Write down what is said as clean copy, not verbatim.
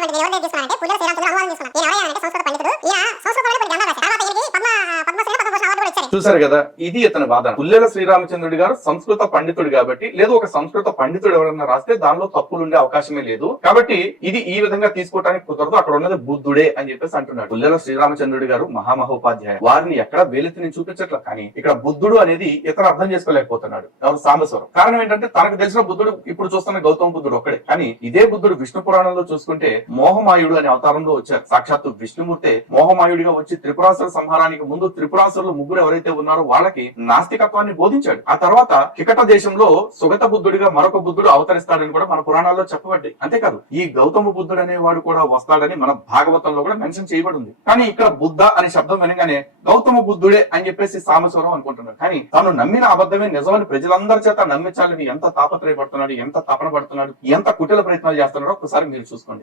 తీసుకున్నటువంటి నేను ఎవరిని తీసుకున్నానంటే పుల్లల శ్రీరామచంద్ర అనువాదం తీసుకున్నాను. నేను ఎవరైనా సంస్కృత పండితుడు. ఈయన సంస్కృతంలో కొన్ని గ్రంథాలు రాశారు. తర్వాత ఈయనకి పద్మశ్రీ పద్మభూషణ్ అవార్డు కూడా ఇచ్చారు. చూసారు కదా, ఇది ఇతని వాదన. పుల్లెల శ్రీరామచంద్రుడి గారు సంస్కృత పండితుడు కాబట్టి, లేదు ఒక సంస్కృత పండితుడు ఎవరైనా రాస్తే దానిలో తప్పులు ఉండే అవకాశమే లేదు కాబట్టి ఇది ఈ విధంగా తీసుకోవడానికి కుదరదు, అక్కడ ఉన్నది బుద్ధుడే అని చెప్పేసి అంటున్నాడు. పుల్లెల శ్రీరామచంద్రుడి గారు మహామహోపాధ్యాయ, వారిని ఎక్కడ వేలెత్తిని చూపించట్లేదు. కానీ ఇక్కడ బుద్ధుడు అనేది ఇతను అర్థం చేసుకోలేకపోతున్నాడు. ఎవరు? సాంబశివరావు. కారణం ఏంటంటే తనకు తెలిసిన బుద్ధుడు ఇప్పుడు చూస్తున్న గౌతమ బుద్ధుడు ఒక్కడే. కానీ ఇదే బుద్ధుడు విష్ణు పురాణంలో చూసుకుంటే మోహమాయుడు అనే అవతారంలో వచ్చారు. సాక్షాత్తు విష్ణుమూర్తే మోహమాయుడిగా వచ్చి త్రిపురాసుర సంహారానికి ముందు త్రిపురాసురులు ముగ్గురు ఎవరైతే ఉన్నారో వాళ్ళకి నాస్తికత్వాన్ని బోధించాడు. ఆ తర్వాత కికట దేశంలో సుగత బుద్ధుడిగా మరొక బుద్ధుడు అవతరిస్తాడని కూడా మన పురాణాల్లో చెప్పబడ్డాయి. అంతేకాదు ఈ గౌతమ బుద్ధుడు అనేవాడు కూడా వస్తాడని మన భాగవతంలో కూడా మెన్షన్ చేయబడి ఉంది. కానీ ఇక్కడ బుద్ధ అనే శబ్దం వినగానే గౌతమ బుద్ధుడే అని చెప్పేసి సాంబశివరావు అనుకుంటున్నాడు. కానీ తాను నమ్మిన అబద్ధమే నిజమని ప్రజలందరి చేత నమ్మించాలని ఎంత తాపత్రయపడుతున్నాడు, ఎంత తపన పడుతున్నాడు, ఎంత కుటిల ప్రయత్నాలు చేస్తున్నాడో ఒకసారి మీరు చూసుకోండి.